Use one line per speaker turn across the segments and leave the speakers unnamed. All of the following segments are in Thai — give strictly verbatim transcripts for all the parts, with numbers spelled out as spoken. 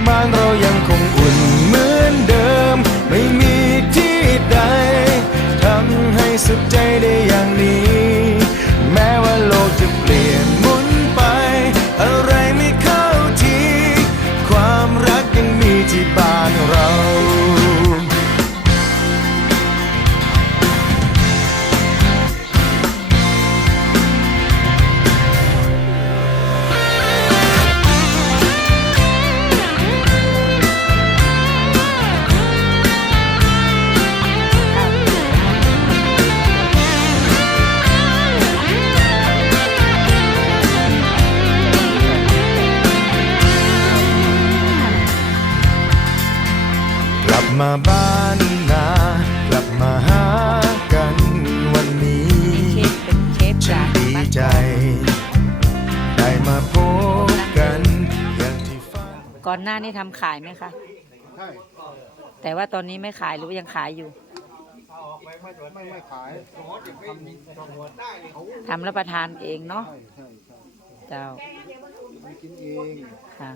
บ้านเรายังคงอุ่นเหมือนเดิมไม่มีที่ใดทำให้สุขใจได้อย่างนี้แม้ว่าโลกจะเปลี่ยนหมุนไปอะไรไม่เข้าทีความรักยังมีที่บ้านเรากลับมาบ้านนากลับมาหากันวันนี้ฉันดีใจได้มาพบกันอย่างที่ฝัน
ก่อนหน้านี้ทำขายไหมคะใช่แต่ว่าตอนนี้ไม่ขายหรือว่ายังขายอยู่ไม่ไม่ไม่ขายทำรับประทานเองเนาะเจ้ากินเองค่ะ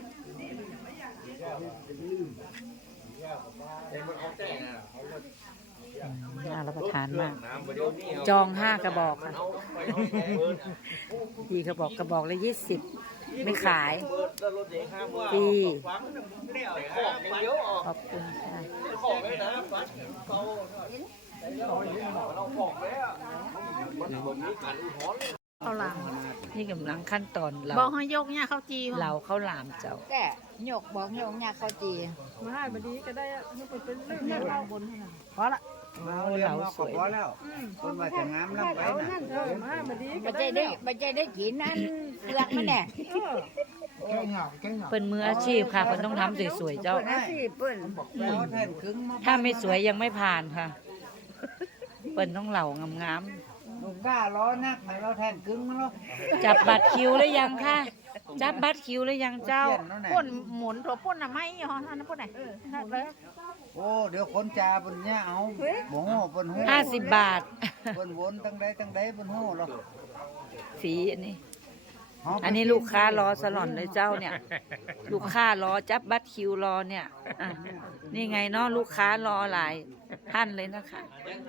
น่ารับประทานมากจองห้ากระบอกค่ะดีกระบอกกระบอกละยี่สิบไม่ขายดีขอบคุณค่ะข้าวหลามนี่กำลังขั้นตอนเรา
บอกให้ยกเนี่ยข้าวจี
เราข้าวหลามเจ้า
แกหยกบอกหยกเนี่ยข้าวจี
มาให้บดีก็ได้ไม่เป็นเรื่องเรื่องบนพอละ
เราเราสวย
พอแล้วคนว่าจะงามลำไปนะ
มาให้บดีก็
มัน
ได้
จะได้มันจะได้กินนั่นเปลือกมันเนี่ย
เป็นมืออาชีพค่ะคนต้องทำสวยๆเจ้า
นะสิเปิ้น
แล้วแทนครึ่งมา
ถ้าไม่สวยยังไม่ผ่านค่ะเปิ้นต้องเหล่างาม
ลูกก้าล้อนักให้เราแทนครึ่งมาแล้ว
ๆจับบัตรคิวหรือยังคะจับบัตรคิวหรือยังเจ้า
ป่นหมุนตัวป่นอะไม่เหรออันนั้นป่นไหนเลย
โอ้เดี๋ยวคนจ่าบนเนี้ยเอาบ่ฮู้บนฮู้
ห้าสิบบาท
บนวนตั้งใดตั้งใดบนฮู้หรอก
ฟรีอันนี้ อันนี้ลูกค้ารอสลอนเลยเจ้าเนี่ย ลูกค้ารอจับบัตรคิวรอเนี่ยอ่ะนี่ไงเนาะลูกค้ารอหลายท่านเลยนะคะ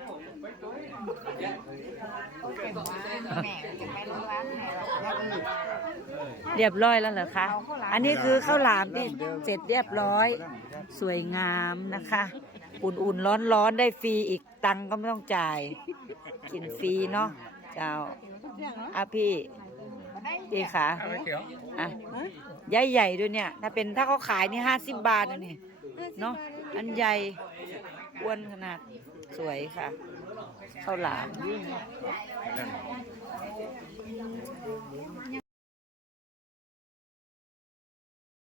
แม่จะไปร้านไหนเรา
เรียบร้อยแล้วเหรอคะอันนี้คือข้าวหลามที่เสร็จเรียบร้อย สวยงามนะคะ อุ่นๆร้อนๆได้ฟรีอีกตังค์ก็ไม่ต้องจ่าย กินฟรีเนาะเจ้าอ่ะพี่พี่ขาอ่ะใหญ่ใหญ่ด้วยเนี่ยถ้าเป็นถ้าเขาขายนี่ห้าสิบบาทนะนี่เนาะอันใหญ่อ้วนขนาดสวยค่ะข้าวหลาม